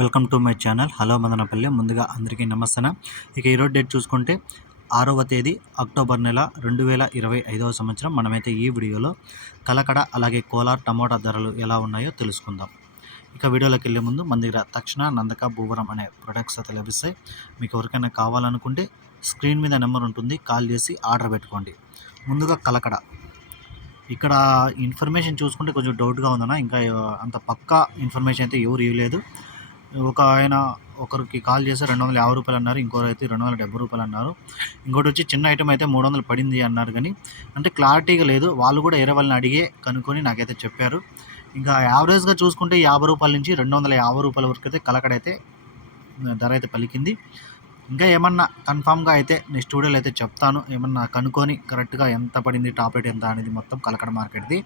Welcome to my channel. Hello Madanapalle. ముందుగా అందరికీ నమస్తే ఇక ఈరోజు డేట్ చూసుకుంటే ఆరవ తేదీ అక్టోబర్ నెల రెండు వేల ఇరవై ఐదవ సంవత్సరం. మనమైతే ఈ వీడియోలో కలకడ అలాగే కోలార్ టమోటా ధరలు ఎలా ఉన్నాయో తెలుసుకుందాం. ఇక వీడియోలోకి వెళ్ళే ముందు మన దగ్గర తక్షణ నందక భూవరం అనే ప్రొడక్ట్స్ అయితే లభిస్తాయి. మీకు ఎవరికైనా కావాలనుకుంటే స్క్రీన్ మీద నెంబర్ ఉంటుంది. కాల్ చేసి ఆర్డర్ పెట్టుకోండి. ముందుగా కలకడ. ఇక్కడ ఇన్ఫర్మేషన్ చూసుకుంటే కొంచెం డౌట్గా ఉందన్న. ఇంకా అంత పక్కా ఇన్ఫర్మేషన్ అయితే ఎవరు ఇవ్వలేదు. ఒక ఆయన ఒకరికి కాల్ చేస్తే రెండు వందల యాభై రూపాయలు అన్నారు ఇంకొకరు అయితే రెండు వందల డెబ్బై రూపాయలు అన్నారు. ఇంకోటి వచ్చి చిన్న ఐటమ్ అయితే మూడు వందలు పడింది అన్నారు కానీ అంటే క్లారిటీగా లేదు. వాళ్ళు కూడా వేరే వాళ్ళని అడిగే కనుక్కొని నాకైతే చెప్పారు. ఇంకా యావరేజ్గా చూసుకుంటే యాభై రూపాయల నుంచి రెండు వందల యాభై రూపాయల వరకు అయితే కలకడైతే ధర అయితే పలికింది. ఇంకా ఏమన్నా కన్ఫామ్గా అయితే నెక్స్ట్ వీడియోలో అయితే చెప్తాను. ఏమన్నా కనుక్కొని కరెక్ట్గా ఎంత పడింది టాప్ రేట్ ఎంత అనేది మొత్తం కలకడ మార్కెట్ది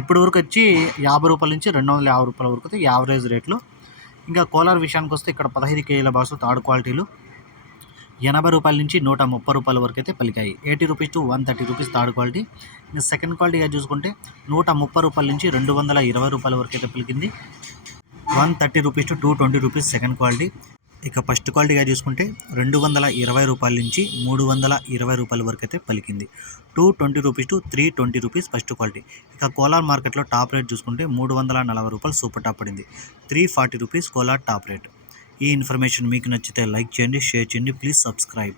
ఇప్పటి వరకు వచ్చి యాభై రూపాయల నుంచి రెండు వందల యాభై రూపాయల వరకు అయితే యావరేజ్ రేట్లు ఇంకా కోలార్ విషయానికి వస్తే ఇక్కడ పదహైదు కేజీల బాక్స్ థర్డ్ క్వాలిటీలు. ఎనభై రూపాయల నుంచి నూట ముప్పై రూపాయల వరకు అయితే పలికాయి. Eighty rupees to one thirty rupees third quality. ఇంకా సెకండ్ క్వాలిటీగా చూసుకుంటే నూట ముప్పై రూపాయల నుంచి రెండు వందల ఇరవై రూపాయల వరకు అయితే పలికింది. One thirty rupees to two twenty rupees second quality. ఇక ఫస్ట్ క్వాలిటీగా చూసుకుంటే రెండు వందల ఇరవై రూపాయల నుంచి మూడు వందల ఇరవై రూపాయల వరకు అయితే పలికింది. Two twenty rupees to three twenty rupees first quality. ఇక కోలార్ మార్కెట్లో టాప్ రేట్ చూసుకుంటే మూడు వందల నలభై రూపాయలు సూపర్ టాప్ పడింది. Three forty rupees Kolar top rate. ఈ ఇన్ఫర్మేషన్ మీకు నచ్చితే లైక్ చేయండి షేర్ చేయండి ప్లీజ్ సబ్స్క్రైబ్.